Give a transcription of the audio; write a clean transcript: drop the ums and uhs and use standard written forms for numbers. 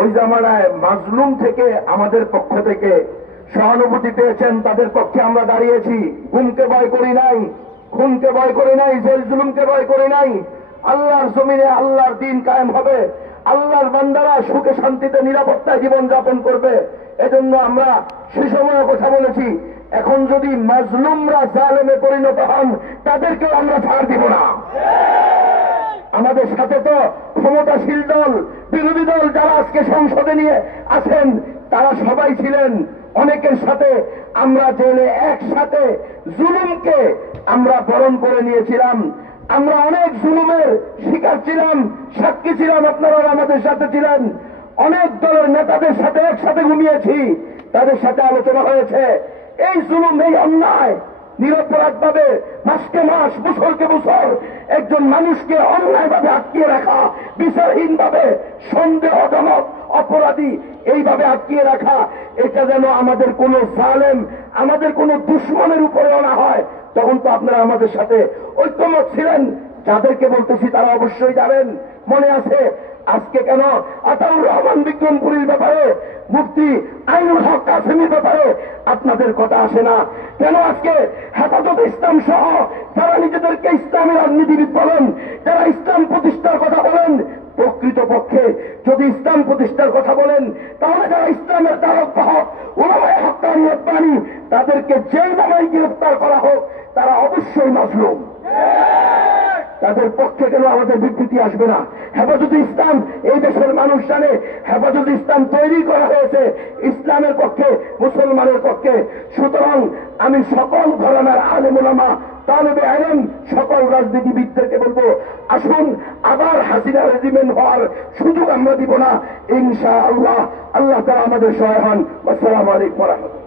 ওই জামানায় মাজলুম থেকে আমাদের পক্ষ থেকে সহানুভূতি পেয়েছেন, তাদের পক্ষে আমরা দাঁড়িয়েছি। গুমকে ভয় করি নাই, খুনকে ভয় করি নাই, জেল জুলুমকে ভয় করি নাই। আল্লাহর জমিনে আল্লাহর দিন কায়েম হবে, আল্লাহর বান্দারা সুখে শান্তিতে নিরাপত্তায় জীবন যাপন করবে। এজন্য আমরা সে সময় কথা বলেছি, এখন যদি মাজলুমরা জালেমে পরিণত হন তাদেরকেও আমরা ছাড় দিব না। আমাদের সাথে তো ক্ষমতাশীল দল, বিরোধী দল যারা আজকে সংসদে নিয়ে আছেন তারা সবাই ছিলেন। অনেকের সাথে আমরা জেলে একসাথে জুলুমকে আমরা বরণ করে নিয়েছিলাম। আমরা অনেক জুলুমের শিকার ছিলাম, সাক্ষী ছিলাম, আপনারা আমাদের সাথে ছিলেন। অনেক দলের নেতাদের সাথে একসাথে ঘুমিয়েছি, তাদের সাথে আলোচনা হয়েছে। এই জুলুম, এই অন্যায় নিরপরাধ ভাবে মাসকে মাস, বছরকে বছর একজন মানুষকে অন্যায় ভাবে আটকিয়ে রাখা, বিচারহীন ভাবে সন্দেহজনক অপরাধী এইভাবে আটকিয়ে রাখা, এটা যেন আমাদের কোন জালেম, আমাদের কোন দুশ্মনের উপরেও না হয়। তখন তো আপনারা আমাদের সাথে ঐক্যমত ছিলেন। যাদেরকে বলতেছি তারা অবশ্যই যাবেন। মনে আছে আজকে কেন আতাউর রহমান বিক্রমপুরীর ব্যাপারে, মুফতি আইনুল হক কাসেমীর ব্যাপারে আপনাদের কথা আসে না? কেন আজকে হেফাজত ইসলাম সহ যারা নিজেদেরকে ইসলামী রাজনীতিবিদ বলেন, যারা ইসলাম প্রতিষ্ঠার কথা বলেন, প্রকৃতপক্ষে যদি ইসলাম প্রতিষ্ঠার কথা বলেন তাহলে যারা ইসলামের ধারক বাহক উলামায়ে হক্কানি রব্বানি তাদেরকে যেই নামেই গ্রেফতার করা হোক তারা অবশ্যই মাজলুম। তাদের পক্ষে কেন আমাদের বিবৃতি আসবে না? হেফাজতে ইসলাম এই দেশের মানুষ জানে, হেফাজতে ইসলাম তৈরি করা হয়েছে ইসলামের পক্ষে, মুসলমানের পক্ষে। সুতরাং আমি সকল ঘরানার আলেম ওলামা, তালেবে ইলম, সকল রাজনীতিবিদদেরকে বলবো, আসুন আবার হাসিনা রেজিমেন্ট হওয়ার সুযোগ আমরা দিব না ইনশাআল্লাহ। আল্লাহ তাআলা আমাদের সহায় হন। আসসালামু আলাইকুম ওয়া রাহমাতুল্লাহ।